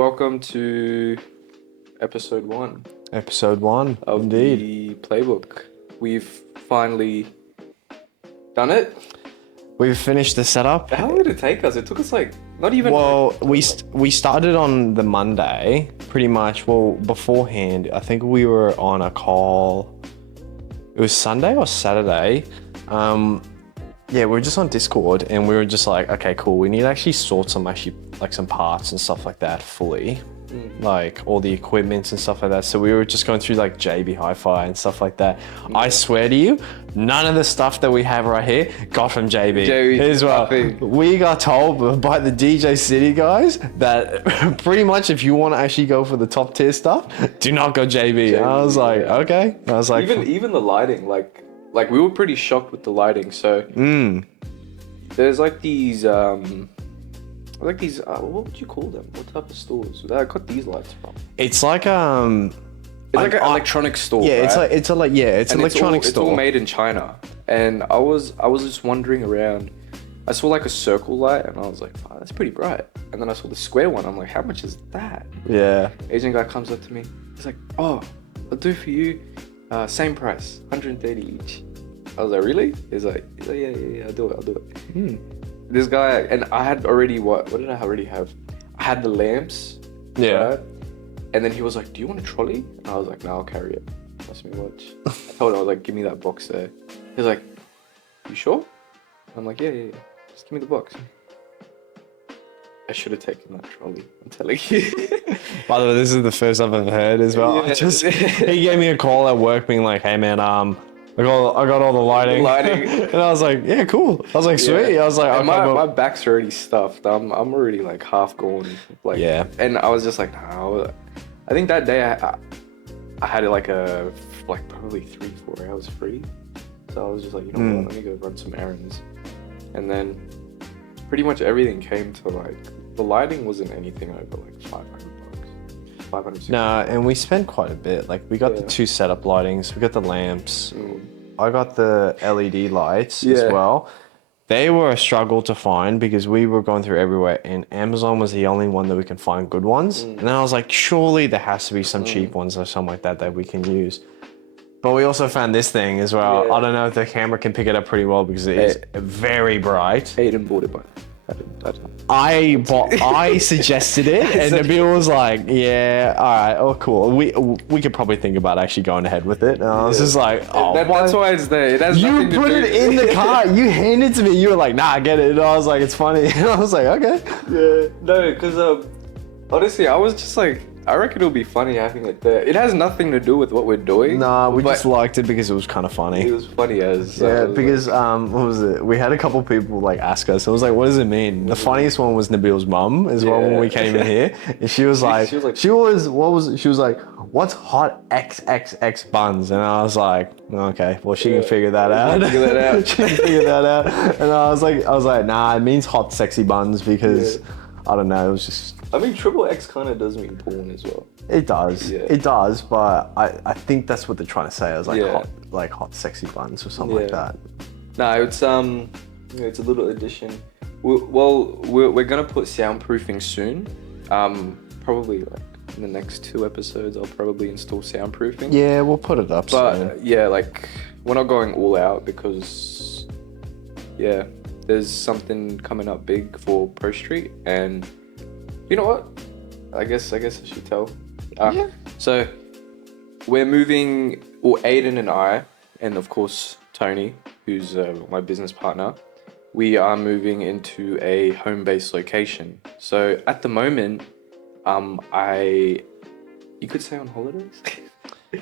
Welcome to episode 1 Episode 1, of indeed. the Playbook. We've finally done it. We've finished the setup. How long did it take us? It took us like not even. Well, we started on the Monday, pretty much. Well, beforehand, I think we were on a call. It was Sunday or Saturday. Yeah, we were just on Discord, and we were just like, okay, cool. We need to actually sort some parts and stuff like that fully, like all the equipment and stuff like that. So we were just going through like JB Hi-Fi and stuff like that. Yeah. I swear to you, none of the stuff that we have right here got from JB as well. We got told by the DJ City guys that pretty much if you want to actually go for the top tier stuff, do not go JB. And I was like, okay. I was like, even the lighting, like we were pretty shocked with the lighting. So there's like these what would you call them? What type of stores? Where I got these lights from? It's like It's like an electronic store. Yeah, right? it's an electronic store. It's all made in China. And I was just wandering around. I saw like a circle light, and I was like, "Wow, that's pretty bright." And then I saw the square one. I'm like, "How much is that?" Yeah. Asian guy comes up to me. He's like, "Oh, I'll do for you. Same price, 130 each." I was like, "Really?" He's like, "Yeah, I'll do it." This guy, and I had already, what did I already have? I had the lamps. Yeah. Right? And then he was like, "Do you want a trolley?" And I was like, "No, I'll carry it. Trust me much." I told him, I was like, "Give me that box there." He was like, "You sure?" I'm like, Yeah. Just give me the box. I should have taken that trolley, I'm telling you. By the way, this is the first I've ever heard as well. Yeah. He gave me a call at work being like, "Hey man, I got all the lighting." And I was like, "Yeah, cool." I was like, "Sweet." I was like, and okay, my back's already stuffed. I'm already like half gone. Like, yeah. And I was just like, no. I think that day I had like probably 3-4 hours free. So I was just like, you know what, let me go run some errands. And then pretty much everything came to like, the lighting wasn't anything over like $500. 500. Nah, and we spent quite a bit. Like we got the 2 setup lightings, we got the lamps. I got the LED lights as well. They were a struggle to find because we were going through everywhere, and Amazon was the only one that we can find good ones. And then I was like, surely there has to be some cheap ones or something like that we can use. But we also found this thing as well. Yeah. I don't know if the camera can pick it up pretty well because it is very bright. Hayden bought it, but I suggested it, and Nabil was like, "Yeah, all right, oh cool. We could probably think about actually going ahead with it." And I was just like, "Oh, that's why it's there. It has you nothing to put do. it in the car. You handed it to me. You were like, nah, I get it." And I was like, "It's funny." And I was like, "Okay." Yeah, no, because honestly, I was just like, I reckon it'll be funny having it there. It has nothing to do with what we're doing. Nah, we just liked it because it was kind of funny. It was funny as because what was it? We had a couple people like ask us. It was like, "What does it mean?" The funniest one was Nabil's mum as well when we came in here, and she was like, she was like, "What's hot XXX buns?" And I was like, "Okay, well she can figure that out." Figure that out. She can figure that out. And I was like, "Nah, it means hot sexy buns because I don't know. It was just." I mean, triple X kind of does mean porn as well. It does. Yeah. It does, but I think that's what they're trying to say. I was like hot sexy buns or something like that. No, it's a little addition. We're gonna put soundproofing soon. Probably like in the next 2 episodes, I'll probably install soundproofing. Yeah, we'll put it up soon. But yeah, like we're not going all out because there's something coming up big for Pro Street, and you know what? I guess I should tell. So we're moving, or Aiden and I, and of course Tony, who's my business partner, we are moving into a home-based location. So at the moment, you could say on holidays. You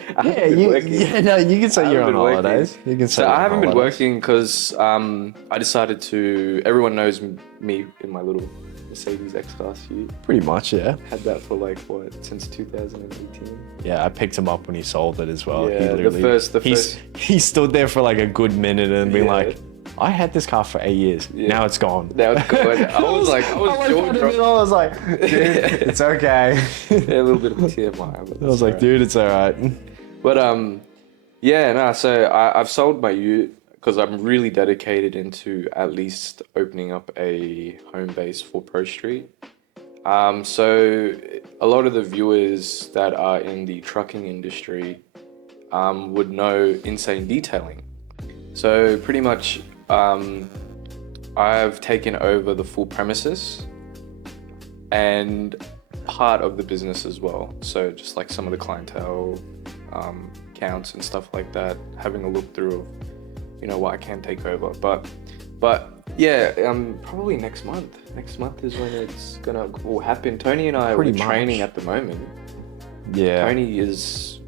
can say you're on holidays. You can say. So I haven't been working because I decided to. Everyone knows me in my little Mercedes X-Class U. Pretty much, yeah. Had that for like since 2018. Yeah, I picked him up when he sold it as well. Yeah, he literally, he stood there for like a good minute and being like, "I had this car for 8 years. Yeah. Now it's gone." Now it's gone. I was like, "Dude, it's okay." Yeah, a little bit of a TMI. I was like, "Dude, it's all right." But so I've sold my Ute because I'm really dedicated into at least opening up a home base for Pro Street. So a lot of the viewers that are in the trucking industry would know insane detailing. So pretty much, I've taken over the full premises and part of the business as well. So just like some of the clientele counts and stuff like that, having a look through of, what I can take over. But yeah, probably next month. Next month is when it's gonna all happen. Tony and I are training at the moment. Yeah. Tony is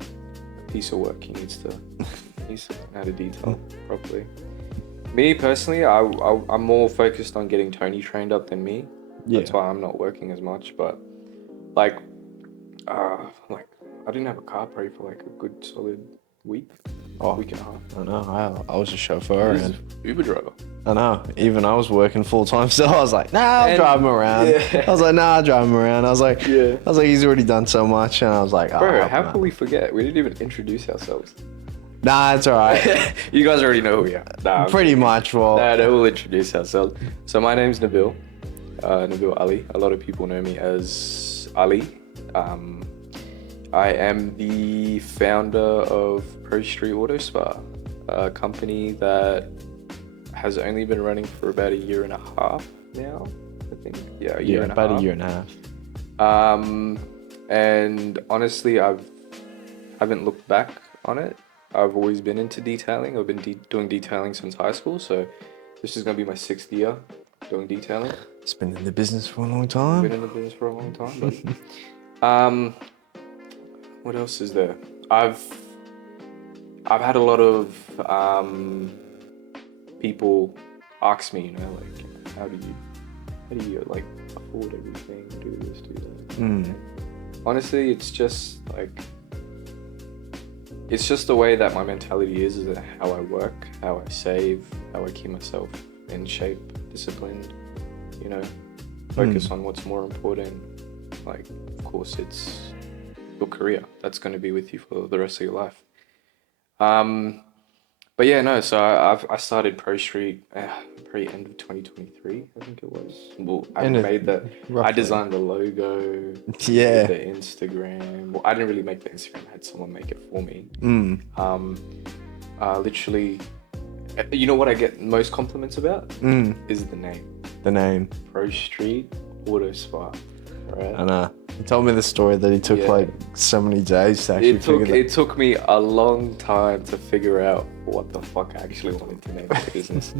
a piece of work. He needs to learn how to detail properly. Me personally, I'm more focused on getting Tony trained up than me. That's why I'm not working as much. But like I didn't have a car probably for like a good solid week, week and a half. I know. I was a chauffeur and Uber driver. I know. Even I was working full time, so I was like, nah, I'll drive him around. Yeah. I was like, nah, I'll drive him around. I was like, he's already done so much, and I was like, bro, how could we forget? We didn't even introduce ourselves. Nah, it's all right. You guys already know who we are. Nah, pretty much. Well, no, we'll introduce ourselves. So my name's Nabil. Nabil Ali. A lot of people know me as Ali. I am the founder of Pro Street Auto Spa, a company that has only been running for about a year and a half now, I think. Yeah, a year and a half. About a year and a half. And honestly, haven't looked back on it. I've always been into detailing. I've been doing detailing since high school, so this is gonna be my 6th year doing detailing. It's been in the business for a long time. Been in the business for a long time, but what else is there? I've had a lot of people ask me, like, how do you like afford everything, do this, do that? Honestly, it's just the way that my mentality is how I work, how I save, how I keep myself in shape, disciplined, focus on what's more important. Like, of course, it's your career that's going to be with you for the rest of your life. But yeah, no, so I started Pro Street pretty end of 2023, I think it was. Well, I designed the logo, yeah, the Instagram. Well, I didn't really make the Instagram, I had someone make it for me. Literally, you know what I get most compliments about? Is the name. The name. Pro Street Auto Spa, right? I know. He told me the story that he took like so many days to actually figure that. It took me a long time to figure out what the fuck I actually wanted to name the business.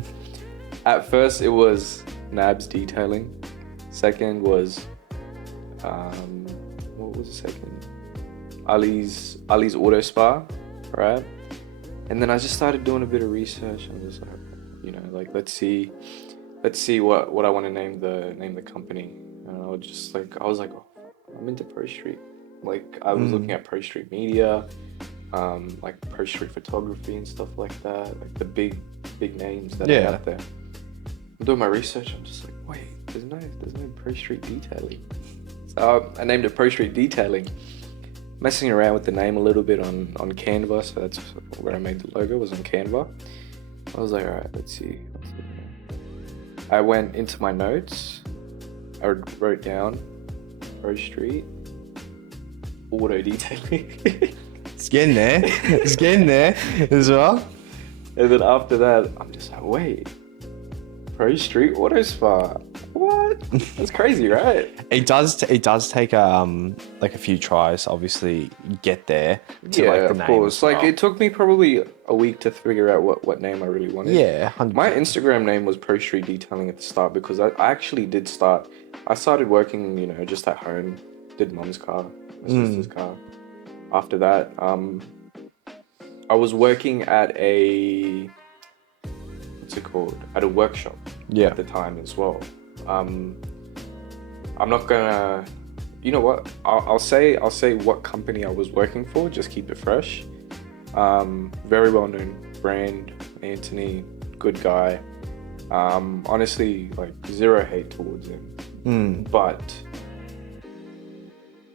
At first, it was Nabs Detailing. Second was, what was the second? Ali's Auto Spa, right? And then I just started doing a bit of research. I'm just like, let's see what I want to name the company. And I was like, oh, I'm into Pro Street. Like, I was looking at Pro Street Media, like Pro Street Photography and stuff like that, like the big names that are out there. I'm doing my research. I'm just like, wait, there's no Pro Street Detailing. So I named it Pro Street Detailing. Messing around with the name a little bit on Canva, so that's where I made the logo, was on Canva. I was like, all right, let's see. I went into my notes. I wrote down Pro Street Auto Detailing. It's getting there. It's getting there as well. And then after that, I'm just like, wait, Pro Street Auto Spa. What? That's crazy, right? It does take like a few tries, obviously, get there. To, yeah, like, the of name course. well. Like, it took me probably a week to figure out what name I really wanted. Yeah, 100%. My Instagram name was Pro Street Detailing at the start because I actually did start. I started working, just at home. Did mum's car, my sister's car. After that, I was working at at a workshop at the time as well. I'm not gonna, you know what? I'll say what company I was working for. Just keep it fresh. Very well known brand, Anthony, good guy. Honestly, like, zero hate towards him. But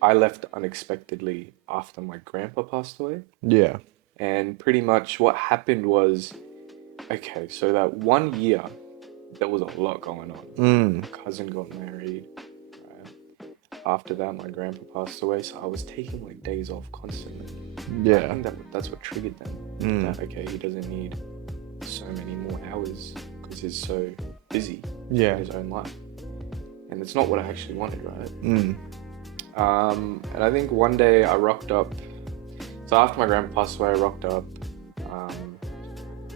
I left unexpectedly after my grandpa passed away. Yeah. And pretty much what happened was, okay, so that 1 year, there was a lot going on. My cousin got married. after that, my grandpa passed away, so I was taking like days off constantly. I Yeah. think that's what triggered them. That okay, he doesn't need so many more hours because he's so busy Yeah. in his own life, and it's not what I actually wanted, right? And I think one day I rocked up. So after my grandpa passed away, I rocked up,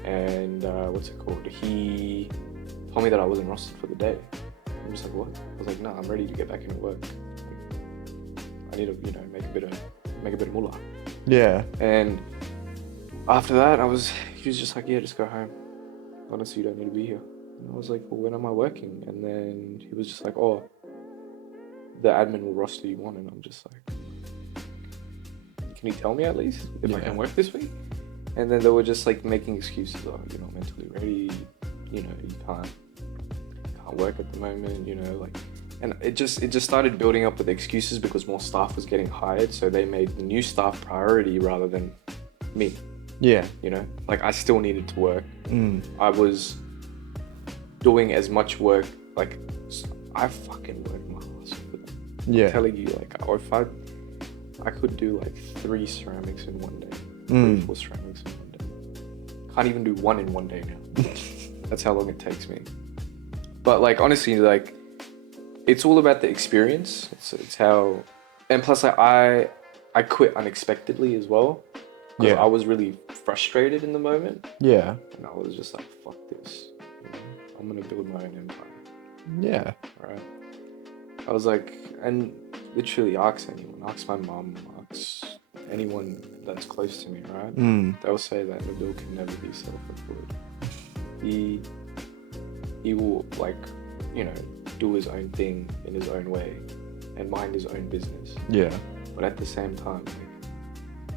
and what's it called? He told me that I wasn't rostered for the day. I'm just like, what? I was like, no, I'm ready to get back into work. I need to, make a bit of moolah. Yeah. And after that, he was just like, yeah, just go home. Honestly, you don't need to be here. And I was like, well, when am I working? And then he was just like, oh, the admin will roster you on. And I'm just like, can you tell me at least if I can work this week? And then they were just like making excuses. Oh, you're not mentally ready. You can't work at the moment. And it just started building up with excuses because more staff was getting hired. So they made the new staff priority rather than me. Yeah. Like I still needed to work. I was doing as much work. Like I fucking worked my ass off for them. Yeah. I'm telling you, like, if I could do like 3 ceramics in one day, 3, 4 ceramics in one day. Can't even do 1 in one day now. That's how long it takes me. But like honestly, like it's all about the experience. It's how, and plus I quit unexpectedly as well. Because I was really frustrated in the moment. Yeah. And I was just like, fuck this. I'm gonna build my own empire. Yeah. Right. I was like, and literally ask anyone, ask my mum, ask anyone that's close to me, right? They'll say that Nabil can never be self-employed. He will like, do his own thing in his own way and mind his own business. Yeah. But at the same time,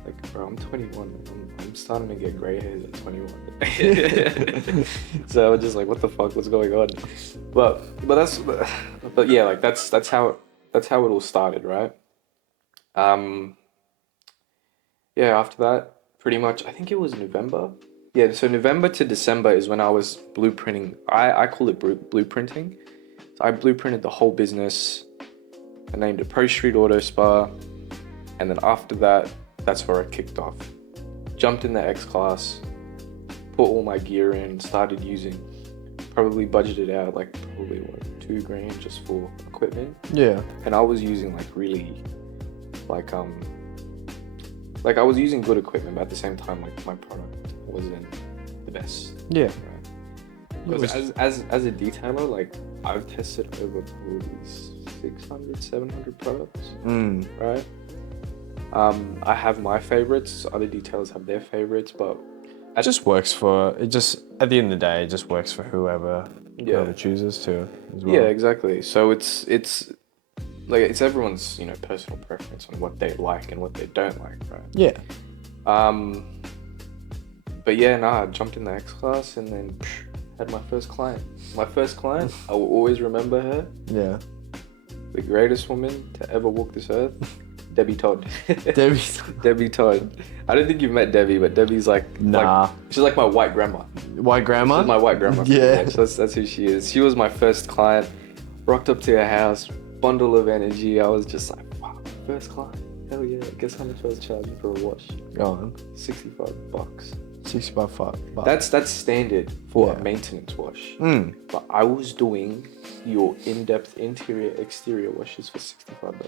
like bro, I'm 21. I'm starting to get gray hairs at 21. So I was just like, what the fuck? What's going on? But yeah, like that's how it all started, right? Yeah. After that, pretty much, I think it was November. Yeah. So November to December is when I was blueprinting. I call it blueprinting. So I blueprinted the whole business. I named it Pro Street Auto Spa, and then after that, that's where I kicked off. Jumped in the X class, put all my gear in, started using, probably budgeted out like probably $2,000 just for equipment. Yeah. And I was using like really, like I was using good equipment, but at the same time, like my product wasn't the best. Yeah. Right? Because as a detailer, like I've tested over probably 600, 700 products. Right? I have my favorites. Other detailers have their favorites, but it just works for it. Just at the end of the day, it just works for whoever chooses to as well. Yeah, exactly. So it's like it's everyone's personal preference on what they like and what they don't like, right? Yeah. But yeah, I jumped in the X class and then had my first client. My first client, I will always remember her. Yeah. The greatest woman to ever walk this earth. Debbie Todd. Debbie Todd. I don't think you've met Debbie, but Debbie's like, she's like my white grandma. White grandma? She's my white grandma. Yeah. That's who she is. She was my first client. Rocked up to her house, bundle of energy. I was just like, wow, first client. Hell yeah. Guess how much I was charging for a wash? Go on. $65. 65 bucks. That's standard for a maintenance wash. But I was doing your in-depth interior, exterior washes for $65.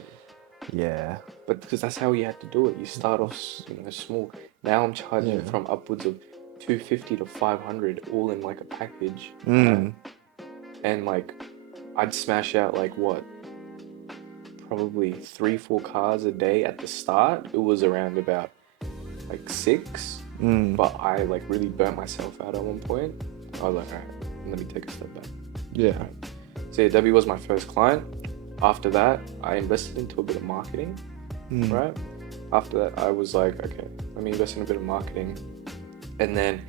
Yeah. But because that's how you had to do it. You start off, small. Now I'm charging from upwards of $250 to $500 all in like a package. And like I'd smash out like what? Probably 3-4 cars a day at the start. It was around about like 6. But I like really burnt myself out at one point. I was like, all right, let me take a step back. Yeah. Right. So yeah, Debbie was my first client. After that, I invested into a bit of marketing, right? After that, I was like, okay, let me invest in a bit of marketing. And then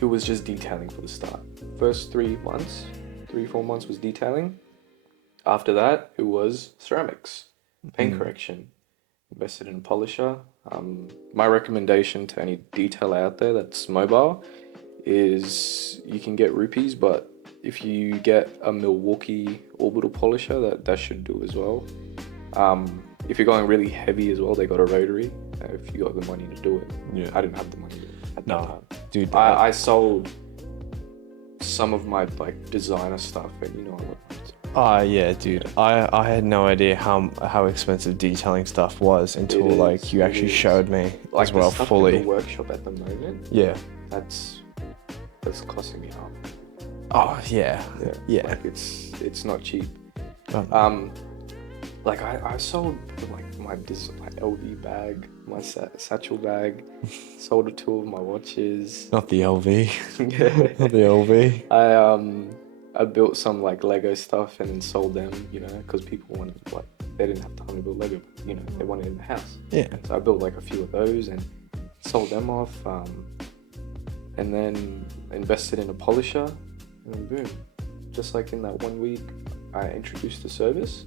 it was just detailing for the start. First 3 months, 3-4 months was detailing. After that, it was ceramics, paint correction. Invested in a polisher. My recommendation to any detailer out there that's mobile is you can get rupees, but if you get a Milwaukee orbital polisher, that should do as well. If you're going really heavy as well, they got a rotary. If you got the money to do it. Yeah. I didn't have the money at that No, time. dude. I sold some of my like designer stuff, and you know what? Yeah, dude. I had no idea how expensive detailing stuff was until like you actually showed me like as well the stuff fully. in the workshop at the moment. Yeah. That's costing me half. Oh yeah. Yeah. Like it's not cheap. Oh. Like I sold like my LV bag, my satchel bag, sold 2 of my watches. Not the LV. Yeah. Not the LV. I built some like Lego stuff and then sold them, you know, because people wanted like they didn't have time to build Lego, but, you know, they wanted it in the house. Yeah. So I built like a few of those and sold them off, and then invested in a polisher, and then boom, just like in that 1 week, I introduced the service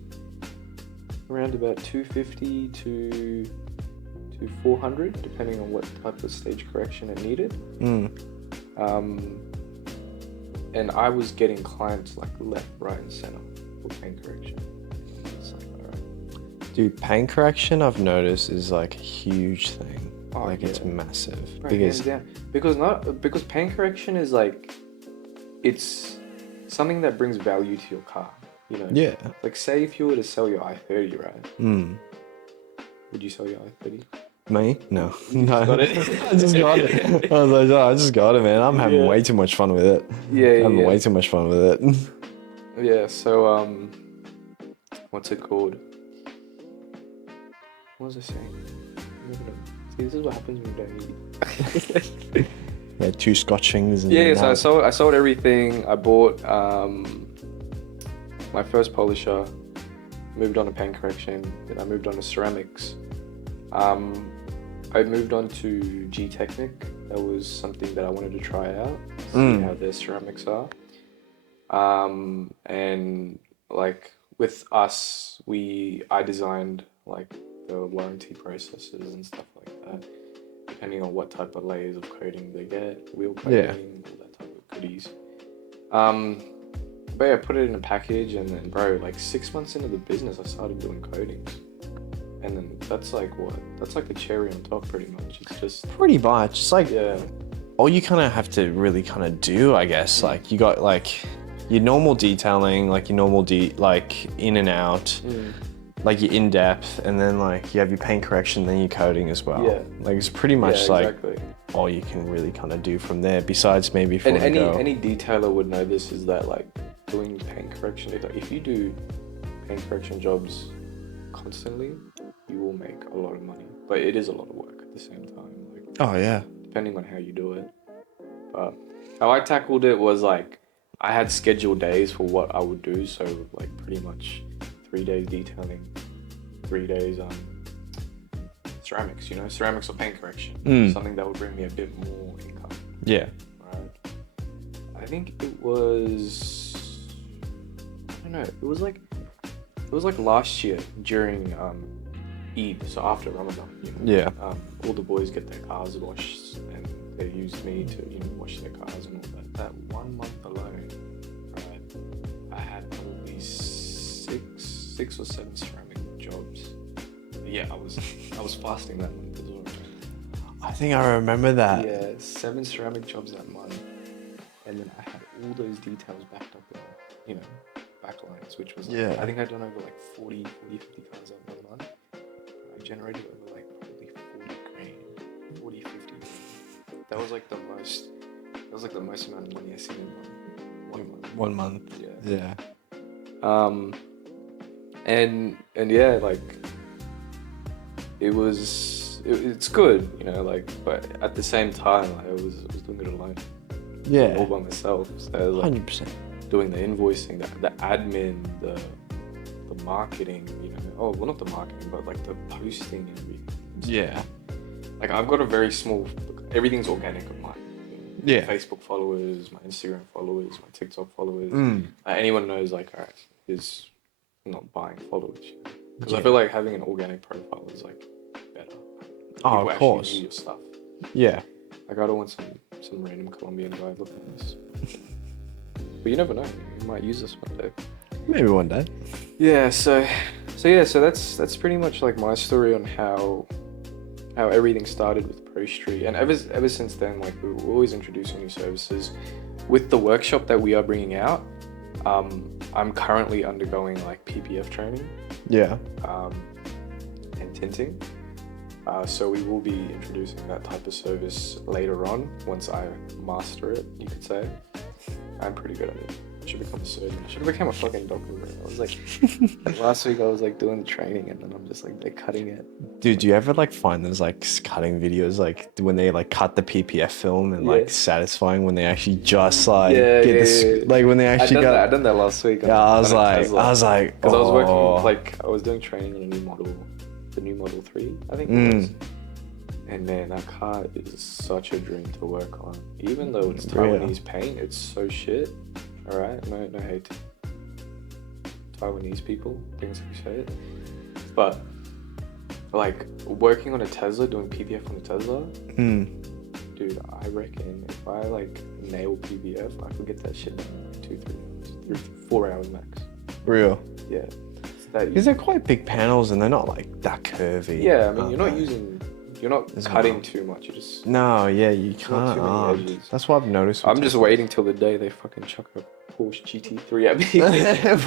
around about 250 to 400, depending on what type of stage correction it needed. And I was getting clients like left, right, and center for paint correction. It's like, all right. Dude, paint correction I've noticed is like a huge thing. Oh, like yeah. it's massive. Bro, because hands down. Because paint correction is like, it's something that brings value to your car. You know. Yeah. Like, say if you were to sell your i30, right? Would you sell your i30? Me? No. You No. just got it? I just got it. I was like, oh, I just got it, man. I'm having way too much fun with it. Yeah, having way too much fun with it. Yeah, so, what's it called? What was I saying? See, this is what happens when you don't eat. Yeah, 2 Scotch things. And Yeah, so I sold everything. I bought my first polisher, moved on to paint correction, then I moved on to ceramics. I moved on to G-Technic. That was something that I wanted to try out, see how their ceramics are. And like with us, I designed like the warranty processes and stuff like that, depending on what type of layers of coating they get, wheel coating, all that type of goodies. But yeah, I put it in a package, and then bro, like 6 months into the business, I started doing coatings. And then that's like what? That's like the cherry on top, pretty much. It's just pretty much. It's like yeah. all you kind of have to really kind of do, I guess. Like you got like your normal detailing, like your normal like in and out, like your in depth, and then like you have your paint correction, then your coating as well. Yeah. Like it's pretty much like exactly. all you can really kind of do from there. Besides maybe for And any detailer would know this, is that like doing paint correction. If you do paint correction jobs constantly, you will make a lot of money, but it is a lot of work at the same time. Like, oh yeah, depending on how you do it. But how I tackled it was like I had scheduled days for what I would do, so like pretty much 3 days detailing, 3 days ceramics. You know, ceramics or paint correction, something that would bring me a bit more income. Yeah. Right. I think it was, I don't know. It was like last year during Eid, so after Ramadan, you know. Yeah. All the boys get their cars washed, and they used me to, you know, wash their cars and all that. That 1 month alone, right, I had probably six or seven ceramic jobs. Yeah, I was fasting that month as well. I think I remember that. Yeah, 7 ceramic jobs that month, and then I had all those details backed up in, you know, backlines, which was like, I think I'd done over like 50 cars that 1 month. I generated over like probably 40 grand, 40, 50 grand. That was like the most amount of money I seen in one month. 1 month. Yeah. And yeah, like it's good, you know, like, but at the same time, like, I was doing it alone. Yeah. All by myself. So like, 100%. doing the invoicing, the admin, the marketing, you know. Oh, well, not the marketing, but like the posting and everything. Yeah. Like I've got a very small, everything's organic of mine. You know? Yeah. Facebook followers, my Instagram followers, my TikTok followers. Anyone knows, like, alright, is not buying followers. Because I feel like having an organic profile is like better. Oh, People of course. actually know your stuff. Yeah. Like I don't want some random Colombian guy looking at this. But you never know. You might use this one day. Maybe one day. Yeah, so that's pretty much like my story on how everything started with Pro Street, and ever since then, like we were always introducing new services. With the workshop that we are bringing out, I'm currently undergoing like PPF training, Yeah. and tinting. So we will be introducing that type of service later on once I master it, you could say. I'm pretty good at it. I should become a surgeon. I should have become a fucking doctor, bro. I was like, last week I was like doing the training and then I'm just like, they're cutting it. Dude, do you ever like find those like cutting videos like when they like cut the PPF film and like satisfying when they actually just like like when they actually I done that last week. Yeah, I was like, because I was working like I was doing training on a new model, the new Model 3, I think it was. And man, that car is such a dream to work on. Even though it's Taiwanese paint, it's so shit. All right, no hate to Taiwanese people, things like shit. But like working on a Tesla, doing PPF on a Tesla, dude, I reckon if I like nail PPF, I could get that shit done in like 2, 3 hours, 4 hours max. Real. Yeah. Because they're quite big panels and they're not like that curvy. Yeah, I mean, you're not cutting too much. You just no, yeah, you not can't. too many edges. That's what I've noticed. I'm just waiting till the day they fucking chuck a Porsche GT3 at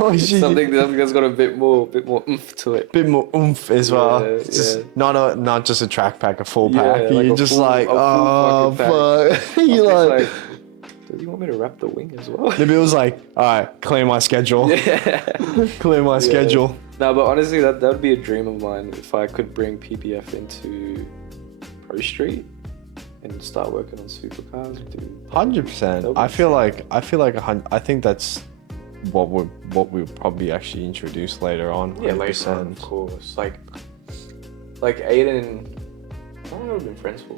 me. something that's got a bit more oomph to it. Bit more oomph as well. Yeah, It's just not just a track pack, a full pack. like You're a just full- like, a full oh fucking fuck. You're I'm like, just like, do you want me to wrap the wing as well? the bill was like, all right, clear my schedule. Yeah. Clear my schedule. No, but honestly, that would be a dream of mine if I could bring PPF into Pro Street and start working on supercars, dude. 100%. I think that's what we'll probably actually introduce later on. 100%. Yeah, later on, of course. Like Aiden, how long have we been friends for?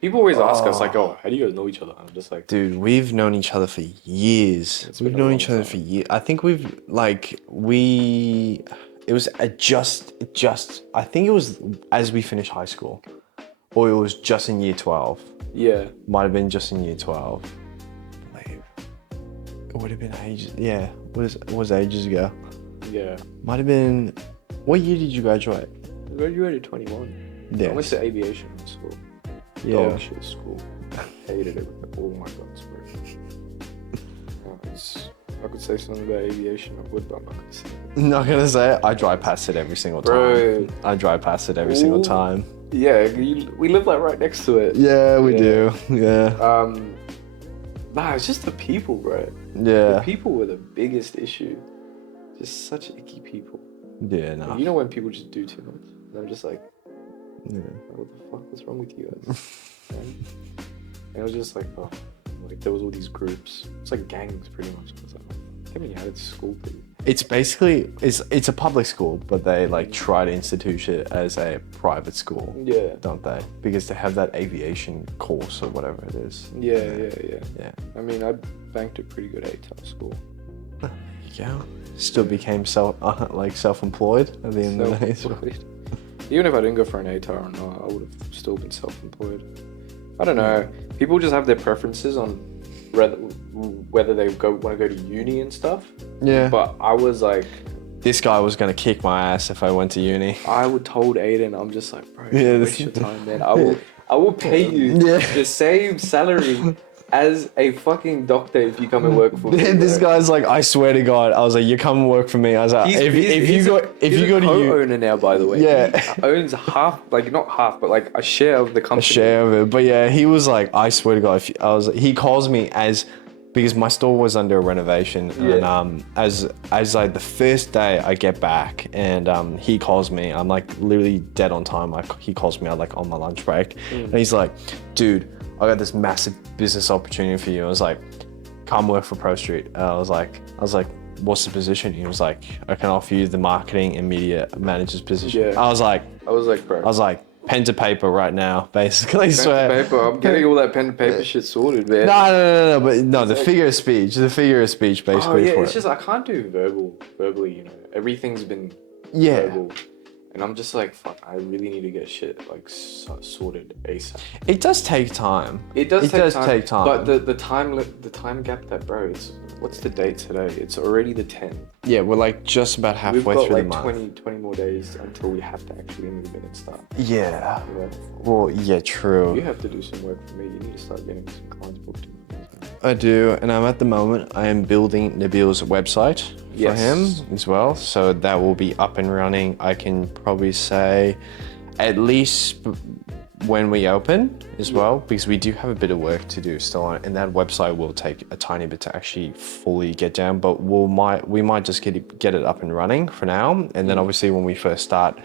People always ask us like, "Oh, how do you guys know each other?" I'm just like, dude, we've known each other for years. We've known each other for years. I think it was just I think it was as we finished high school, or it was just in year 12. yeah, Might have been just in year 12. Like, it would have been ages. Yeah, it was ages ago. yeah. Might have been. What year did you graduate? I graduated 21. Yeah. I went to aviation school. Yeah. Dog shit school. Hated it with all my guts, bro. I could say something about aviation, I would, but I'm not gonna say it. Not gonna say it. I drive past it every single time. Bro. I drive past it every single time. Yeah, we live like right next to it. Yeah, we do. Yeah. Nah, it's just the people, bro. Yeah. The people were the biggest issue. Just such icky people. Yeah, no. You know when people just do too much? And I'm just like, Yeah. what the fuck? What's wrong with you guys? And it was just like, oh, like there was all these groups. It's like gangs, pretty much. I was like, get me out of school, please. It's basically it's a public school, but they like try to institute it as a private school, Yeah. don't they? Because they have that aviation course or whatever it is. Yeah. I mean, I banked a pretty good ATAR school. Yeah. Still became self-employed at the end of the day. Self-employed. Even if I didn't go for an ATAR or not, I would have still been self-employed. I don't know. People just have their preferences on whether they want to go to uni and stuff. Yeah. But I was like, This guy was gonna kick my ass if I went to uni. I would told Aiden, I'm just like, bro, Yeah, waste your time, man. I will pay you the same salary as a fucking doctor if you come and work for me. This bro. guy's like, I swear to God, I was like, you come and work for me. I was like, He's if you go to co-owner now, by the way. Yeah. He owns half, like not half, but like a share of the company. a share of it, but yeah, he was like, I swear to God, he calls me because my store was under renovation, and as like the first day I get back, and he calls me, I'm like literally dead on time. He calls me out like on my lunch break, and he's like, dude, I got this massive business opportunity for you. I was like, come work for Pro Street. I was like, what's the position? He was like, I can offer you the marketing and media manager's position. Yeah. I was like, bro. pen to paper right now, basically. Pen to paper. I'm getting all that pen to paper shit sorted, man. No, but no, the figure of speech, basically. Oh yeah, for it's it. just I can't do verbally, you know. Everything's been Yeah. verbal. And I'm just like, fuck, I really need to get shit like sorted ASAP. It does take time. It does take time. But But the time gap that, bro, it's what's the date today? It's already the 10th. yeah, we're like just about halfway We've got through like the month. 20 more days until we have to actually move in and start. Yeah. You know? Well, yeah, true. You have to do some work for me. You need to start getting some clients booked in. I do, and I'm at the moment. I am building Nabil's website for Yes. him as well, so that will be up and running. I can probably say, at least when we open as well, because we do have a bit of work to do still on it, and that website will take a tiny bit to actually fully get down. But we might just get it up and running for now, and then obviously when we first start,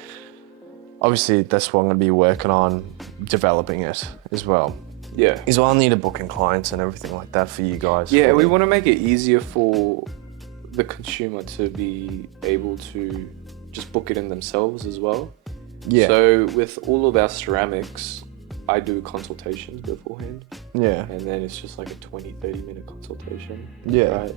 obviously that's what I'm going to be working on, developing it as well. Yeah. Is well, I'll need a booking clients and everything like that for you guys. Yeah, fully. we want to make it easier for the consumer to be able to just book it in themselves as well. Yeah. So with all of our ceramics, I do consultations beforehand, Yeah. and then it's just like a 20-30 minute consultation. Yeah. Right?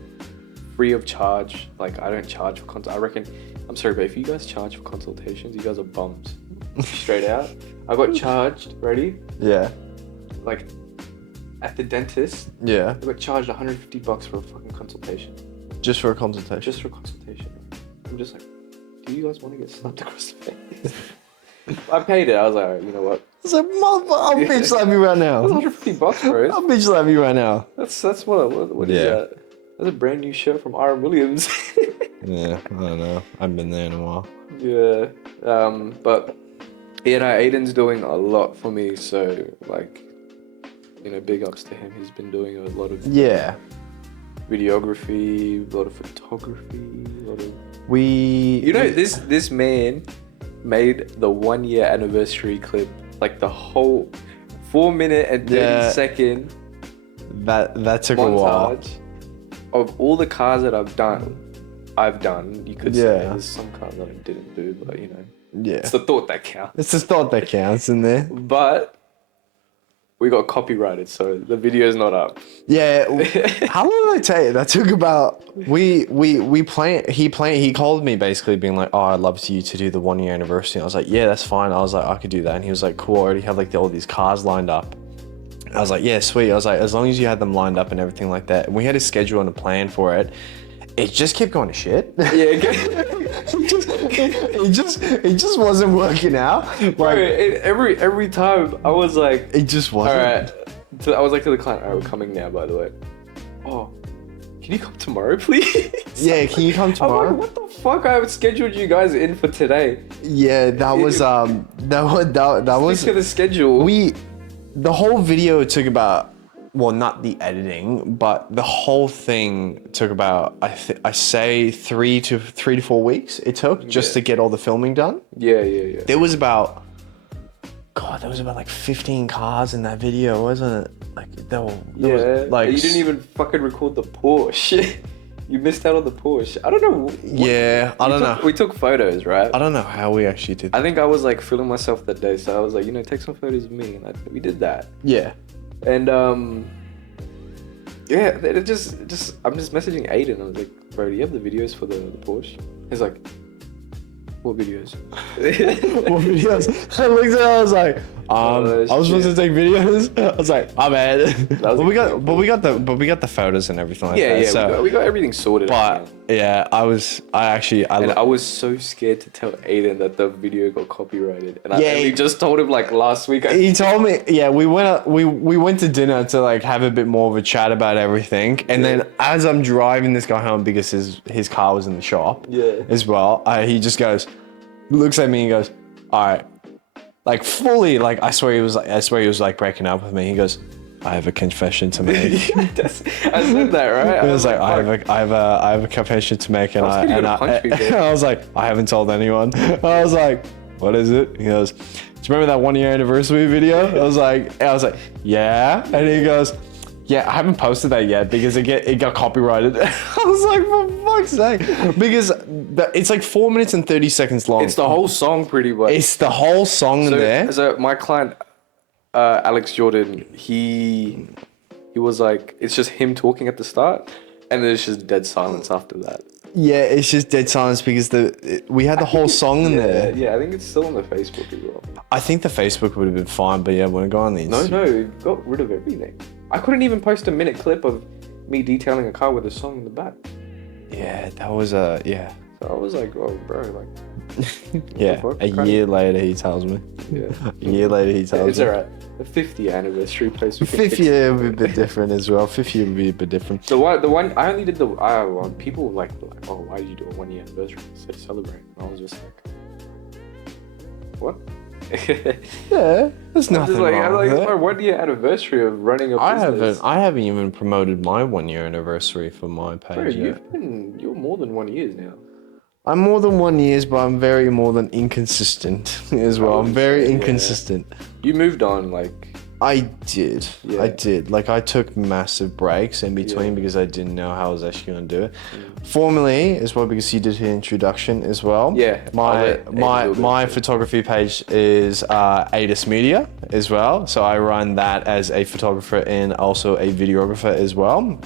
Free of charge. Like, I don't charge for I reckon, I'm sorry, but if you guys charge for consultations, you guys are bums. Straight out. I got charged, ready? Yeah. Like, at the dentist, Yeah. I got charged $150 for a fucking consultation. Just for a consultation. Just for a consultation. I'm just like, do you guys want to get slapped across the face? I paid it. I was like, all right, you know what? It's like, I'll bitch slap you right now. That's $150, bro. I'll bitch slap you right now. That's what is Yeah. that? That's a brand new shirt from R. Williams. Yeah, I don't know. I haven't been there in a while. Yeah. But yeah, no, Aiden's doing a lot for me. So like, you know, big ups to him. He's been doing a lot of Yeah. videography, a lot of photography, a lot of. You know, this man made the 1 year anniversary clip, like the whole 4 minute and 30-second that took a while. montage of all the cars that I've done. You could say there's some cars that I didn't do, but you know, Yeah. it's the thought that counts. It's the thought that counts in there. But we got copyrighted, so the video's not up. Yeah. How long did it take? That took about he called me basically being like, oh, I'd love you to do the 1 year anniversary. And I was like, yeah, that's fine. I was like, I could do that. And he was like, cool, I already have like all these cars lined up. I was like, yeah, sweet. I was like, as long as you had them lined up and everything like that. And we had a schedule and a plan for it. It just kept going to shit. Yeah, it just wasn't working out. Like, bro, every time I was like, it just wasn't. all right. So I was like to the client, all right, we're coming now, by the way. Oh, can you come tomorrow, please? Yeah, can you come tomorrow? I'm like, what the fuck? I have scheduled you guys in for today. Yeah, that was that was Stick to the schedule. The whole video took about, well, not the editing, but the whole thing took about I say 3 to 4 weeks. It took just to get all the filming done. Yeah. There was about like 15 cars in that video, wasn't it? Like there was, like you didn't even fucking record the Porsche. You missed out on the Porsche. I don't know. I don't know. We took photos, right? I don't know how we actually did that. I think I was like feeling myself that day, so I was like, you know, take some photos of me, and we did that. Yeah. And yeah, it just I'm just messaging Aiden. I was like, bro, do you have the videos for the Porsche? He's like, what videos? What videos? I looked at it, I was like, I was supposed to take videos. I was like, oh man. But we got the photos and everything like that. Yeah, So, we got everything sorted. but yeah, I was so scared to tell Aiden that the video got copyrighted, and Yeah, I only just told him like last week. he told me, yeah, we went to dinner to like have a bit more of a chat about everything, and then as I'm driving this guy home because his car was in the shop, as well, he just looks at me and goes, all right, like fully, like I swear he was like breaking up with me. He goes, I have a confession to make. I said that, right? He was like, I have a confession to make, and I was like, I haven't told anyone. I was like, what is it? He goes, do you remember that 1 year anniversary video? I was like, yeah. And he goes, yeah, I haven't posted that yet because it got copyrighted. I was like, for fuck's sake, because it's like 4 minutes and 30 seconds long. It's the whole song, pretty much. It's the whole song in there. So my client, Alex Jordan, he was like, it's just him talking at the start, and then it's just dead silence after that. Yeah, it's just dead silence because we had the whole song in there. Yeah, I think it's still on the Facebook as well. I think the Facebook would have been fine, but yeah, when I go on these. No, it got rid of everything. I couldn't even post a minute clip of me detailing a car with a song in the back. Yeah, that was yeah. So I was like, oh, bro, like. Yeah, a year later he tells me. Yeah. A year later he tells it's me. alright. The 50th anniversary post. Fifth year would be a bit different as well. Fifth year would be a bit different. The one I only did well, people were like, oh, why did you do a 1 year anniversary? So celebrate. And I was just like, what? Yeah, there's nothing wrong with it's it. my 1 year anniversary of running a business. I haven't even promoted my 1 year anniversary for my page Bro, yet. you're more than 1 year now. I'm more than 1 year, but I'm very more than inconsistent as well. I'm very inconsistent. You moved on, like. I did. Yeah. I did. Like, I took massive breaks in between because I didn't know how I was actually going to do it. Formally, as well, because you did the introduction as well. Yeah. My photography page is Adis Media as well. So I run that as a photographer and also a videographer as well.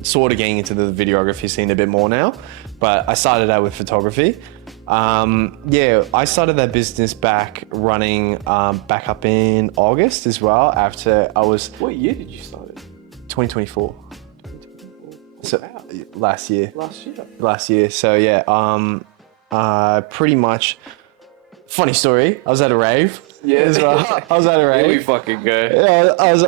Sort of getting into the videography scene a bit more now, but I started out with photography. Yeah, I started that business back running back up in August as well after I was... What year did you start it? 2024. 2024. So Wow. last year. Last year. So yeah, pretty much... Funny story, I was at a rave. Yeah. As well. I was at a Here we rave. fucking go. Yeah, I was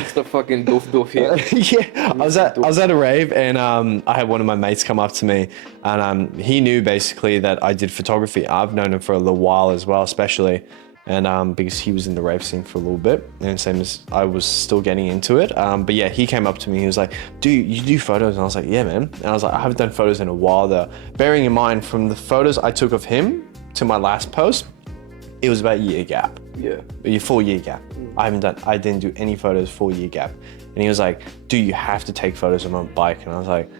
It's the fucking doof here. yeah, I was at a rave and I had one of my mates come up to me and he knew basically that I did photography. I've known him for a little while as well, especially, and because he was in the rave scene for a little bit, and same as I was still getting into it. But yeah, he came up to me. He was like, you do photos?" And I was like, "Yeah, man." And I was like, "I haven't done photos in a while though." Bearing in mind from the photos I took of him to my last post, it was about a year gap. Yeah. A full year gap. I didn't do any photos, full year gap. And he was like, "Do you have to take photos on my bike?" And I was like,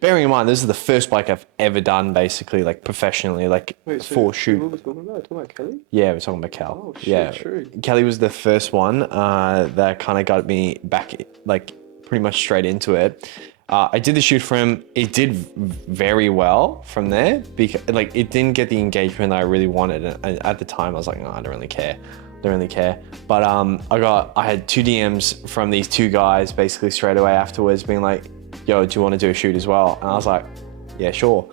bearing in mind, this is the first bike I've ever done basically, like professionally, like full shoot. Who was talking about Kelly? Yeah, we're talking about Cal. Oh, shit, yeah. true. Kelly was the first one that kind of got me back, like pretty much straight into it. I did the shoot for him. It did very well from there because like it didn't get the engagement that I really wanted. And at the time I was like, no, I don't really care. But I had 2 DMs from these 2 guys basically straight away afterwards being like, "Yo, do you want to do a shoot as well?" And I was like, "Yeah, sure."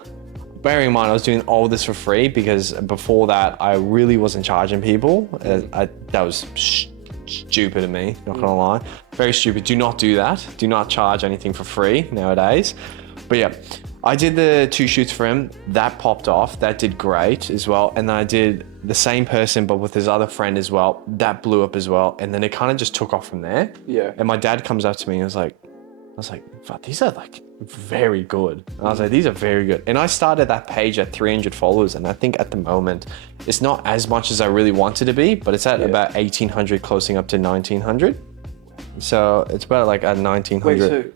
Bearing in mind, I was doing all this for free because before that I really wasn't charging people. That was stupid of me, not gonna lie. Very stupid. Do not do that. Do not charge anything for free nowadays. But yeah, I did the 2 shoots for him. That popped off. That did great as well. And then I did the same person, but with his other friend as well. That blew up as well. And then it kind of just took off from there. Yeah. And my dad comes up to me and was like, "Fuck, these are like very good." And I was like, "These are very good." And I started that page at 300 followers. And I think at the moment, it's not as much as I really wanted to be, but it's at about 1,800, closing up to 1,900. So it's about like at 1,900. Wait,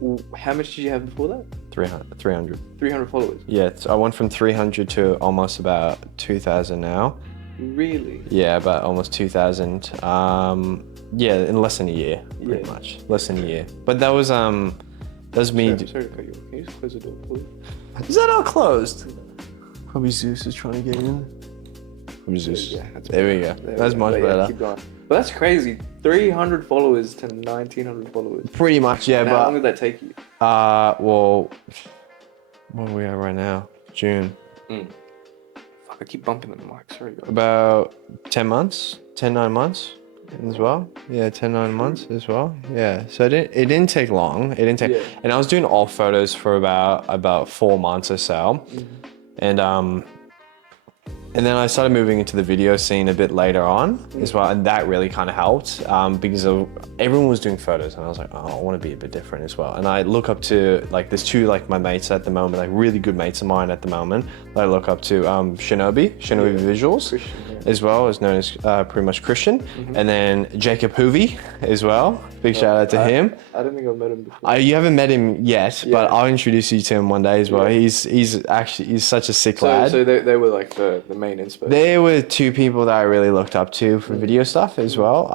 so how much did you have before that? 300. 300 followers. Yeah, so I went from 300 to almost about 2,000 now. Really? Yeah, about almost 2,000. Yeah, in less than a year, pretty much. Less than a year. But that was me. Sorry to cut you off. Can you just close the door, please? Is that all closed? Probably Zeus is trying to get in. Probably Zeus. Yeah, that's there we go. That's much better. Yeah, keep going. But that's crazy. 300 followers to 1,900 followers. Pretty much, yeah. And but how long did that take you? Well, where are we at right now? June. Fuck, I keep bumping the mic. Sorry, guys. About 10 months, 9 months as well. Yeah, 9 months as well. Yeah, so it didn't take long. It didn't take, and I was doing all photos for about 4 months or so, and then I started moving into the video scene a bit later on as well, and that really kind of helped because everyone was doing photos, and I was like, oh, I want to be a bit different as well. And I look up to like there's 2 like my mates at the moment, like really good mates of mine at the moment. that I look up to. Shinobi Visuals, Christian, yeah. as well, is known as pretty much Christian. And then Jacob Hoovy as well. Big shout out to him. I don't think I've met him before. You haven't met him yet, but I'll introduce you to him one day as well. Yeah. He's such a sick lad. So they were like the main inspiration. There were two people that I really looked up to for video stuff as well.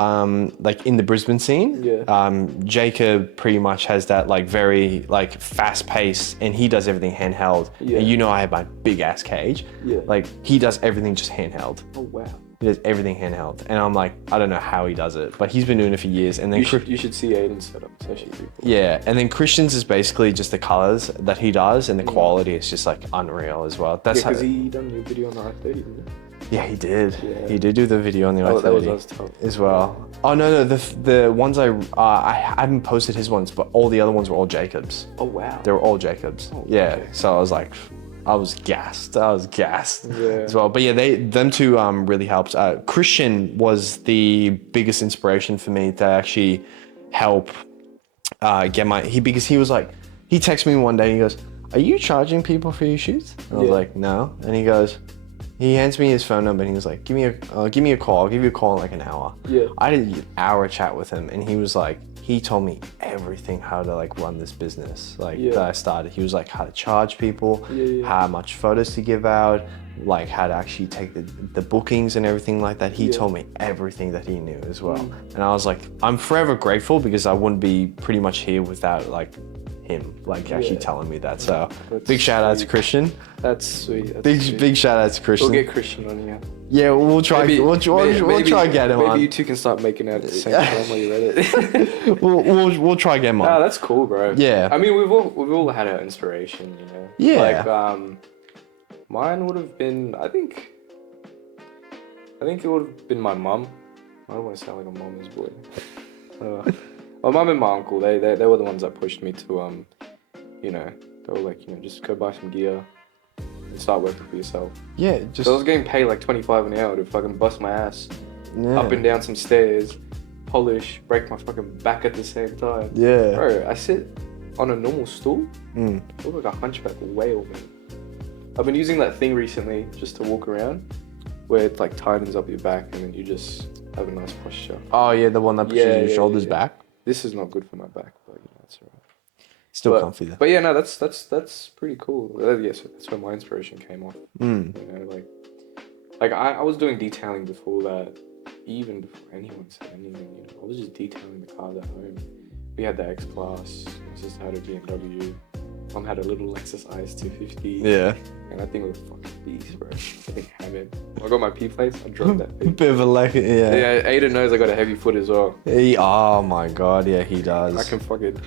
Like in the Brisbane scene. Yeah. Jacob pretty much has that like very like fast pace, and he does everything handheld. Yeah. And you know I have my big ass cage. Yeah. Like he does everything just handheld. Oh wow. He does everything handheld, and I'm like, I don't know how he does it, but he's been doing it for years. And then You should see Aiden's setup. It's actually pretty cool. yeah, and then Christian's is basically just the colors that he does, and the quality is just like unreal as well. That's because he done your video on the i30, didn't he? yeah, he did. Yeah. He did do the video on the Oh, that was i30 us tough. as well. Oh no, the ones I haven't posted his ones, but all the other ones were all Jacob's. Oh wow. They were all Jacob's. Yeah, okay. so I was like, I was gassed Yeah. as well. But yeah, them two really helped. Christian was the biggest inspiration for me to actually help get because he was like, he texted me one day and he goes, "Are you charging people for your shoots?" And I was like, "No." And he hands me his phone number and he was like, give me a call. I'll give you a call in like an hour. Yeah. I did an hour chat with him, and he was like, he told me everything how to like run this business that I started. He was like how to charge people, how much photos to give out, like how to actually take the bookings and everything like that. He told me everything that he knew as well. And I was like, I'm forever grateful, because I wouldn't be pretty much here without like him like actually telling me that. So big shout out to Christian. That's sweet. That's Big sweet. big shout out to Christian. We'll get Christian on here. Yeah, we'll try. We'll try and get him on. Maybe you two can start making out at the same time while you read it. we'll try and get him on. Oh, that's cool, bro. Yeah. I mean, we've all had our inspiration, you know. Yeah. Like mine would have been, I think it would have been my mum. I don't want to sound like a mama's boy. My mum and my uncle, they were the ones that pushed me to you know, they were like, you know, just go buy some gear and start working for yourself. Yeah, just So I was getting paid like 25 an hour to fucking bust my ass yeah. up and down some stairs, polish, break my fucking back at the same time. Yeah. Bro, I sit on a normal stool. I look like a hunchback whale, man. I've been using that thing recently just to walk around, where it like tightens up your back and then you just have a nice posture. Oh yeah, the one that pushes your shoulders back. This is not good for my back, but you know, that's alright. Still comfy though. But yeah, no, that's pretty cool. Yes, that's where my inspiration came off. You know, like I was doing detailing before that, even before anyone said anything. You know, I was just detailing the cars at home. We had the X Class. My sister had a BMW. Mom had a little Lexus IS 250. Yeah. And that thing was a fucking beast, bro. I think hammered. I got my P plates. I drove that thing. Bit of a like, yeah. Yeah, Aiden knows I got a heavy foot as well. Oh my god, yeah, he does. I can fucking.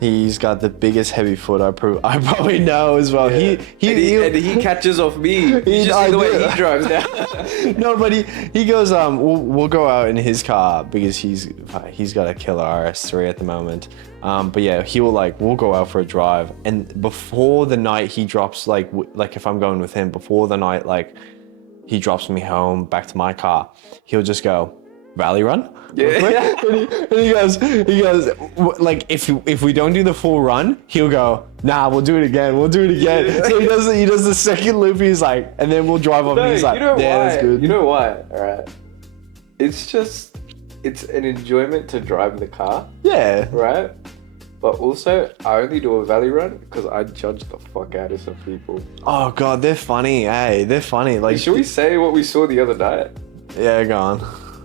He's got the biggest heavy foot I probably know as well. Yeah. He catches off me. You just see the way he drives now. No, but he goes. We'll go out in his car because he's got a killer RS3 at the moment. But yeah, we'll go out for a drive, and before the night he drops like if I'm going with him, before the night like he drops me home back to my car, he'll just go, "Rally run." Yeah. And he goes, like if we don't do the full run, he'll go, "Nah, we'll do it again. We'll do it again." Yeah. So he does the second loop. He's like, and then we'll drive off. No, and he's like, you know "Yeah, why? that's good." You know why? All right. It's an enjoyment to drive the car, Yeah. right? But also, I only do a valley run because I judge the fuck out of some people. Oh god, they're funny. Hey, they're funny. Like, Should we say what we saw the other night? yeah, go on.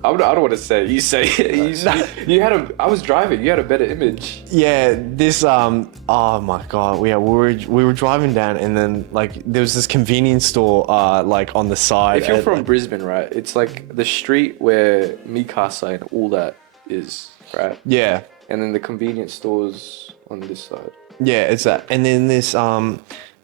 I don't want to say. You say it. You had I was driving. You had a better image. Yeah, this oh my god, we were driving down, and then like there was this convenience store like on the side. If you're from Brisbane, right? It's like the street where Mikasa and all that is, right? Yeah. And then the convenience stores on this side. Yeah, it's that. And then this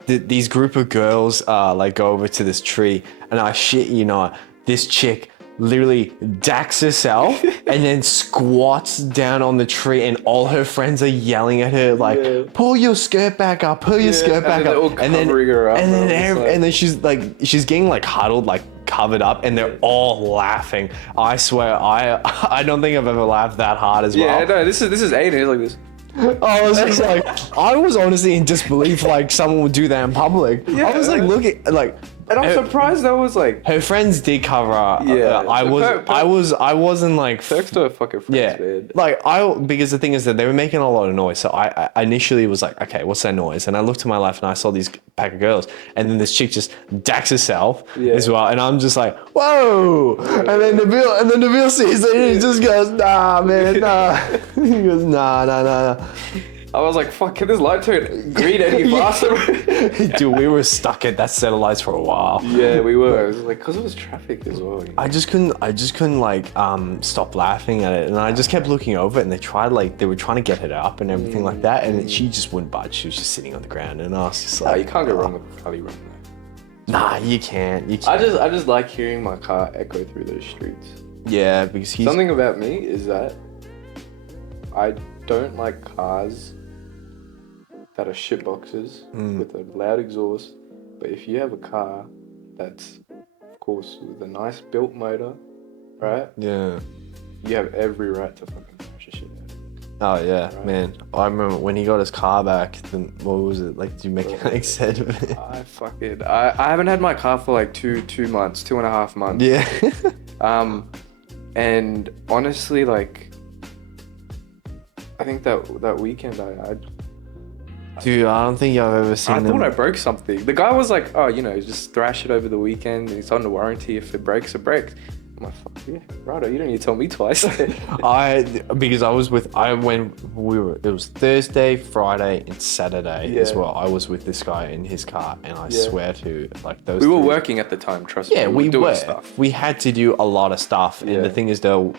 these group of girls like go over to this tree, and I shit you not, this chick literally dacks herself and then squats down on the tree, and all her friends are yelling at her like, "Pull your skirt back up, pull your skirt back up." And then she's getting like huddled, like covered up, and they're all laughing. I swear, I don't think I've ever laughed that hard as well. Yeah, no, this is Aiden. He's like this. I was just like, I was honestly in disbelief, like someone would do that in public. I was like, looking, like, And I'm surprised that was like, her friends did cover up. Yeah, I wasn't like, perks to her fucking friends, man. like because the thing is that they were making a lot of noise. So I initially was like, okay, what's that noise? And I looked to my left and I saw these pack of girls, and then this chick just dacks herself as well, and I'm just like, whoa! And then Nabil sees it and he just goes, nah, man, nah. He goes, nah. I was like, fuck, can this light turn green any faster? Dude, we were stuck at that set of lights for a while. Yeah, we were. It was like, because it was traffic as well. You know? I just couldn't like stop laughing at it, and I just kept looking over it, and they were trying to get it up and everything like that, and she just wouldn't budge. She was just sitting on the ground, and I was just like, you can't go wrong with Charlie Run. Nah, you can't. I just like hearing my car echo through those streets. Yeah, because something about me is that I don't like cars that are shit boxes with a loud exhaust, but if you have a car that's, of course, with a nice built motor, right? Yeah. You have every right to fucking crash your shit out. Oh yeah, right? Man. I remember when he got his car back, then what was it? Like the mechanic said of it. I haven't had my car for like 2.5 months. Yeah. And honestly, like, I think that weekend Dude, I don't think I've ever seen I thought I broke something. The guy was like, oh, you know, just thrash it over the weekend. It's under warranty. If it breaks, it breaks. I'm like, fuck yeah, righto, you don't need to tell me twice. Because it was Thursday, Friday, and Saturday as well. I was with this guy in his car, and I swear to, like, those. We were working at the time, trust me. Yeah, we were doing were. Stuff. We had to do a lot of stuff, and the thing is, though,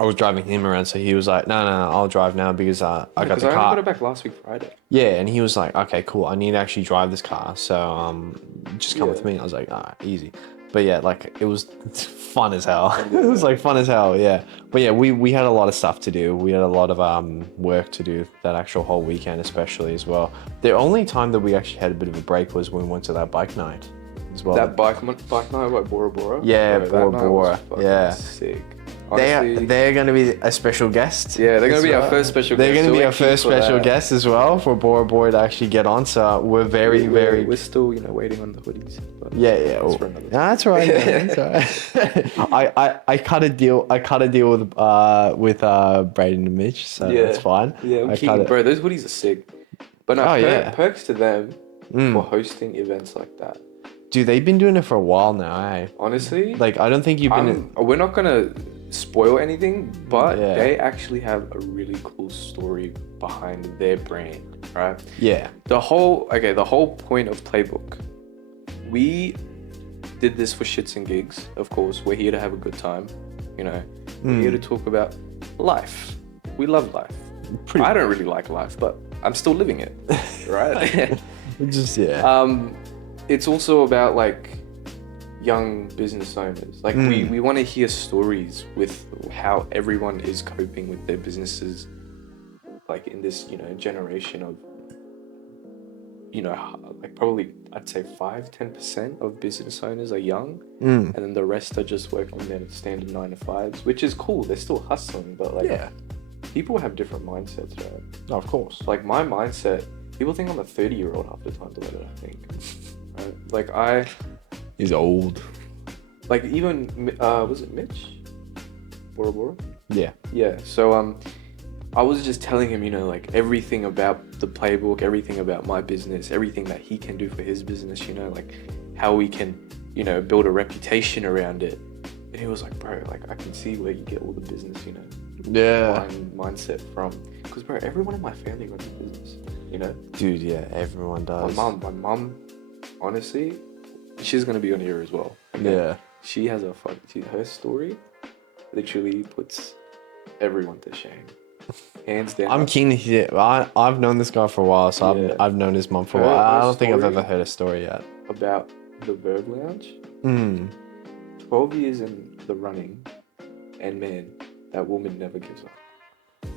I was driving him around, so he was like, no, I'll drive now because I got the car. Because I only got it back last week Friday. Yeah, and he was like, okay, cool, I need to actually drive this car, so just come with me. I was like, all right, easy. But yeah, like, it was fun as hell. It was like fun as hell, yeah. But yeah, we had a lot of stuff to do. We had a lot of work to do that actual whole weekend, especially as well. The only time that we actually had a bit of a break was when we went to that bike night as well. That bike night, what, Bora Bora? Yeah, Bora. Yeah. Sick. Honestly, they're going to be a special guest. Yeah, they're going to be our first special guest. They're going to be our first special guest as well for Bora Bora to actually get on. So we're very. We're still, waiting on the hoodies. But that's right. That's right. I cut a deal. with Braden and Mitch, so that's fine. Yeah, bro. Those hoodies are sick. But no, perks to them for hosting events like that. Dude, they've been doing it for a while now, eh? Honestly, like, I don't think you've been. We're not gonna spoil anything, but they actually have a really cool story behind their brand, right? Yeah. The whole point of Playbook, we did this for shits and gigs. Of course, we're here to have a good time. We're here to talk about life. We love life. I don't really like life, but I'm still living it, right? It's also about, like, young business owners. Like, we want to hear stories with how everyone is coping with their businesses, like, in this, generation of, like, probably, I'd say 5-10% of business owners are young, and then the rest are just working their standard 9-to-5s, which is cool. They're still hustling, but, like, people have different mindsets, right? Oh, of course. Like, my mindset, people think I'm a 30-year-old half the time, the way that I think. Right? Like, he's old. Like, even was it Mitch? Bora Bora? Yeah. So I was just telling him, like, everything about the Playbook, everything about my business, everything that he can do for his business, like, how we can, build a reputation around it. And he was like, bro, like, I can see where you get all the business, mindset from. Because, bro, everyone in my family runs a business, Dude, yeah, everyone does. My mum, honestly, she's gonna be on here as well. Okay? Yeah. She has her story literally puts everyone to shame. Hands down. I'm keen to hear. I've known this guy for a while, so I've known his mum for a while. I don't think I've ever heard a story yet. About the Verb Lounge. 12 years in the running, and man, that woman never gives up.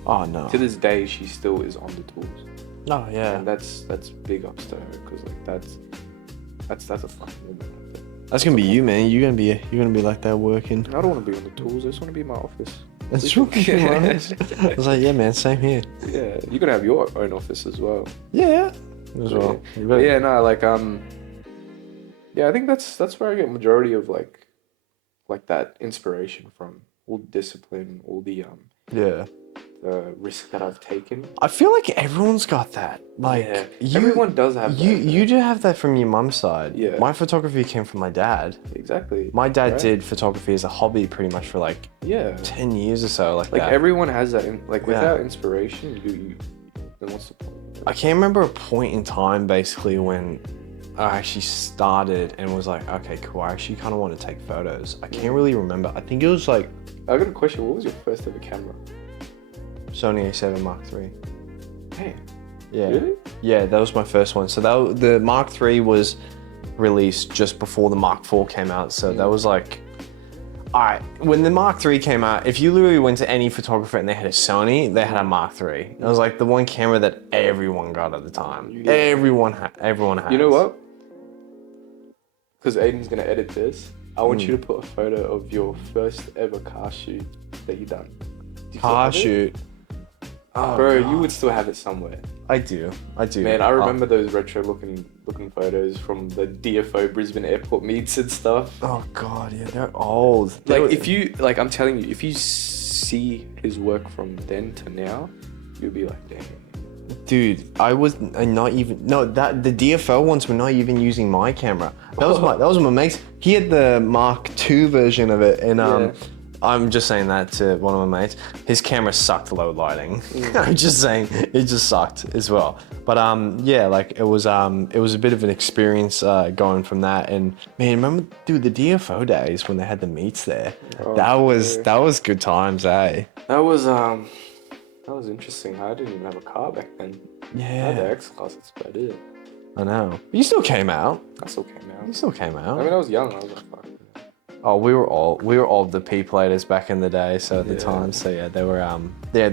Oh no. To this day, she still is on the tools. Oh yeah. And that's big ups to her, because, like, that's a fucking woman right there. That's gonna be you, man. You're gonna be like that working. I don't want to be on the tools. I just want to be in my office. It's really nice. I was like, yeah, man, same here. Yeah, you're gonna have your own office as well. Yeah, as well. But yeah, no, like yeah, I think that's where I get majority of like that inspiration from. All the discipline, all Yeah. the risk that I've taken. I feel like everyone's got that. Like Yeah, everyone does have that. You do have that from your mum's side. Yeah. My photography came from my dad. Exactly. My dad right? did photography as a hobby pretty much for like Yeah. 10 years or so, like Like that. everyone has that. Like Yeah. without inspiration, you then what's the point? I can't remember a point in time basically when I actually started and was like, okay, cool, I actually kind of want to take photos. I can't really remember. I think it was like I got a question. What was your first ever camera? Sony A7 Mark III. Hey, Yeah. really? Yeah, that was my first one. So the Mark III was released just before the Mark IV came out. So that was like, all right, when the Mark III came out, if you literally went to any photographer and they had a Sony, they had a Mark III. It was like the one camera that everyone got at the time. Yeah. Everyone has. You know what? Because Aiden's gonna edit this. I want you to put a photo of your first ever car shoot that you done. Do you still Car have it? shoot. Oh, Bro, God. you would still have it somewhere. I do. Man, I remember those retro looking photos from the DFO Brisbane Airport meets and stuff. Oh God, yeah, they're old. Like if you I'm telling you, if you see his work from then to now, you'll be like, damn. Dude, I was not even that the DFO ones were not even using my camera. That was my mate's. He had the Mark II version of it, and Yeah. I'm just saying that to one of my mates. His camera sucked low lighting. I'm just saying it just sucked as well. But yeah, like it was a bit of an experience going from that. And man, remember, dude, the DFO days when they had the meets there. Oh, that was good times, eh? That was interesting. I didn't even have a car back then. I Yeah. had the X-Class, that's about it. I know. But you still came out. I still came out. You still came out. I mean, I was young. I was like, fuck. Oh, we were all the P platers back in the day. So at the time, so yeah, they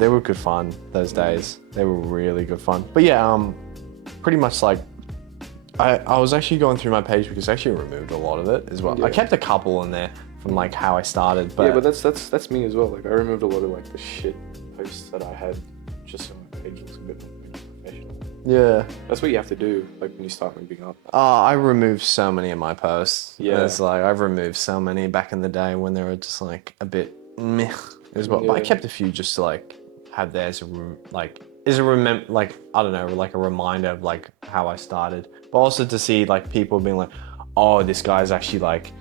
were good fun those days. They were really good fun. But yeah, pretty much like, I was actually going through my page because I actually removed a lot of it as well. I Yeah. kept a couple in there from like how I started, but Yeah, but that's me as well. Like I removed a lot of like the shit posts that I had just so my page looks a bit more professional. yeah. That's what you have to do, like when you start moving up. I removed so many of my posts. Yeah. It's like I've removed so many back in the day when they were just like a bit meh as well. But I Yeah. kept a few just to like have there as a I don't know, like a reminder of like how I started. But also to see like people being like, oh, this guy's actually like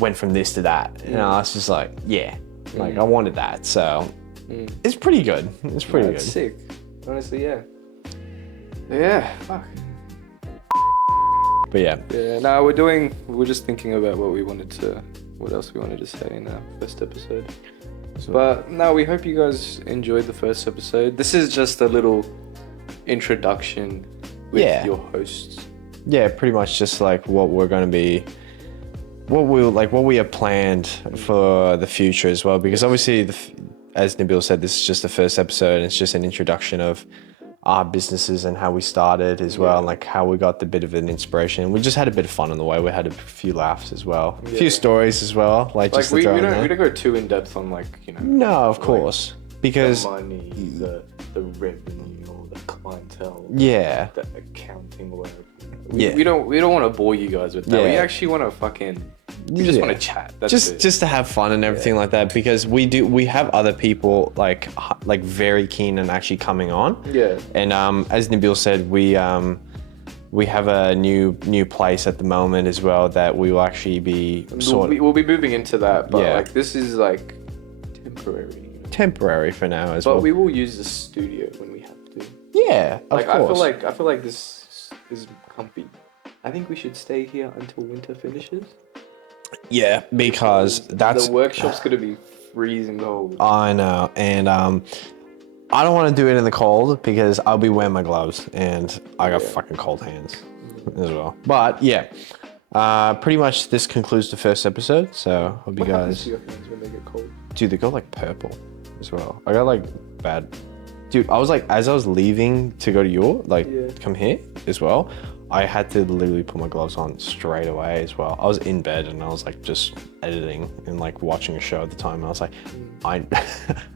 went from this to that. You know, it's just like, yeah, like I wanted that. So it's pretty good. It's pretty That's good. sick. Honestly, yeah. Yeah, fuck. But yeah. Yeah, no, we're just thinking about what else we wanted to say in our first episode. But no, we hope you guys enjoyed the first episode. This is just a little introduction with your hosts. Yeah, pretty much just like what we're going to be, what we have planned for the future as well. Because obviously, as Nabil said, this is just the first episode. And it's just an introduction of our businesses and how we started as well, and like how we got the bit of an inspiration. We just had a bit of fun on the way. We had a few laughs as well, a few stories as well. Like just we to throw in don't there. we don't go too in depth on like No, of course, because the money, the revenue, or the clientele, yeah, the accounting work. Yeah. We don't want to bore you guys with that. Yeah. We actually want to we just want to chat. That's it. just to have fun and everything like that, because we have other people like very keen and actually coming on. Yeah. And as Nabil said, we have a new place at the moment as well that we will actually be We'll be moving into that, but Yeah. like this is like temporary. temporary for now as But well. we will use the studio when we have to. Yeah, of Like course. I feel like this is comfy. I think we should stay here until winter finishes. Yeah, because that's the workshop's gonna be freezing cold. I know, and I don't want to do it in the cold because I'll be wearing my gloves and I got fucking cold hands as well. But yeah, pretty much this concludes the first episode. So hope you What happens guys. to your hands when they get cold? Dude, they go like purple as well. I got like bad. Dude, I was like, as I was leaving to go to come here as well, I had to literally put my gloves on straight away as well. I was in bed and I was like just editing and like watching a show at the time. And I was like,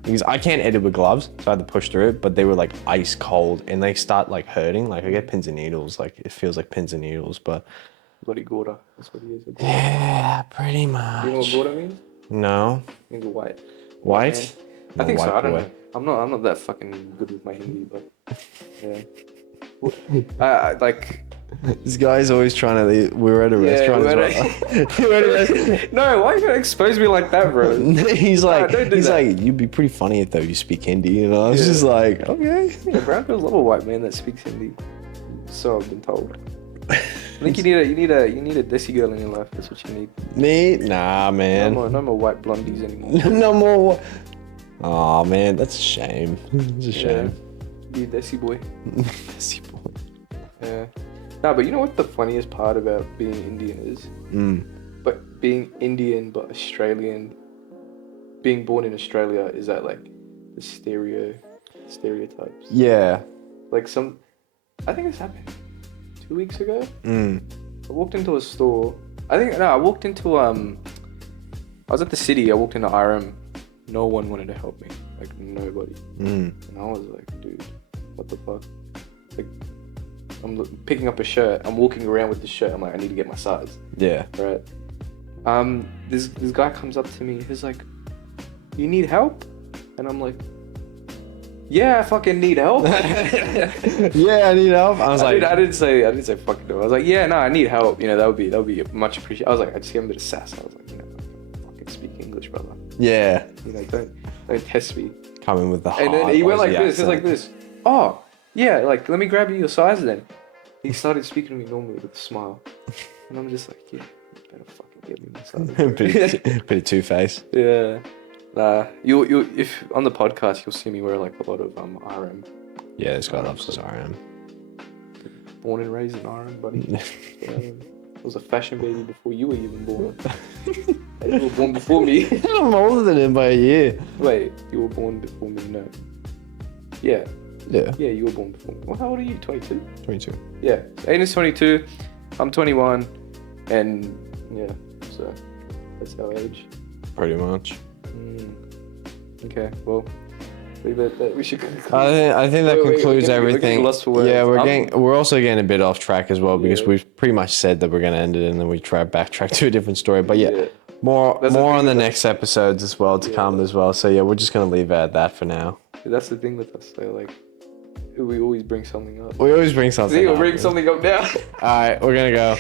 because I can't edit with gloves, so I had to push through it. But they were like ice cold and they start like hurting. Like I get pins and needles. Like it feels like pins and needles, but Bloody Gorda. That's what he is. yeah, pretty much. You know what Gorda means? No. It means white. White? I think so. I don't boy. know. I'm not that fucking good with my Hindi, but yeah. Like. This guy's always trying to leave. We were at a restaurant as well. No, why are you gonna expose me like that, bro? He's like, don't do that. like, you'd be pretty funny if though you speak Hindi, and I was just like, okay. Yeah, brown girls love a white man that speaks Hindi. So I've been told. I think you need a desi girl in your life. That's what you need. Me? Nah, man. No more white blondies anymore. No more. Oh man, that's a shame. It's a shame. Be a desi boy. Desi boy. Yeah. No, but you know what the funniest part about being Indian is? But being Indian but Australian, being born in Australia is that like the stereotypes. Yeah. Like I think this happened 2 weeks ago. I walked into a store. I walked into I was at the city. I walked into RM. No one wanted to help me. Like nobody. And I was like, dude, what the fuck? Like. I'm picking up a shirt. I'm walking around with the shirt. I'm like, I need to get my size. Yeah. Right. This guy comes up to me. He's like, "You need help?" And I'm like, "Yeah, I fucking need help." Yeah, I need help. I was I didn't say fucking no. I was like, "Yeah, no, I need help. You know, that would be much appreciated." I was like, I just gave him a bit of sass. I was like, you know, I can fucking speak English, brother. Yeah. You know, don't test me. Come in with the hard And then he went like Aussie this. He's like this. Oh. Yeah, like, let me grab you your size then. He started speaking to me normally with a smile. And I'm just like, yeah, you better fucking give me my size. bit of two-face. Yeah. Nah, you if on the podcast, you'll see me wear like a lot of RM. Yeah, this guy loves his RM. Born and raised in RM, buddy. I was a fashion baby before you were even born. You were born before me. I'm older than him by a year. Wait, you were born before me? No. Yeah. Yeah. Yeah, you were born before me. Well, how old are you? 22? 22. Yeah. So Aiden's 22. I'm 21. And yeah, so that's our age. Pretty much. Okay, well, we should conclude. I think that concludes everything. We're getting lost for words. Yeah, we're also getting a bit off track as well because we've pretty much said that we're going to end it and then we try backtrack to a different story. But yeah. More on the next episodes as well to come as well. So yeah, we're just going to leave it at that for now. That's the thing with us, though. Like, we always bring something up. We always bring something up. We'll bring something up now. All right, we're going to go.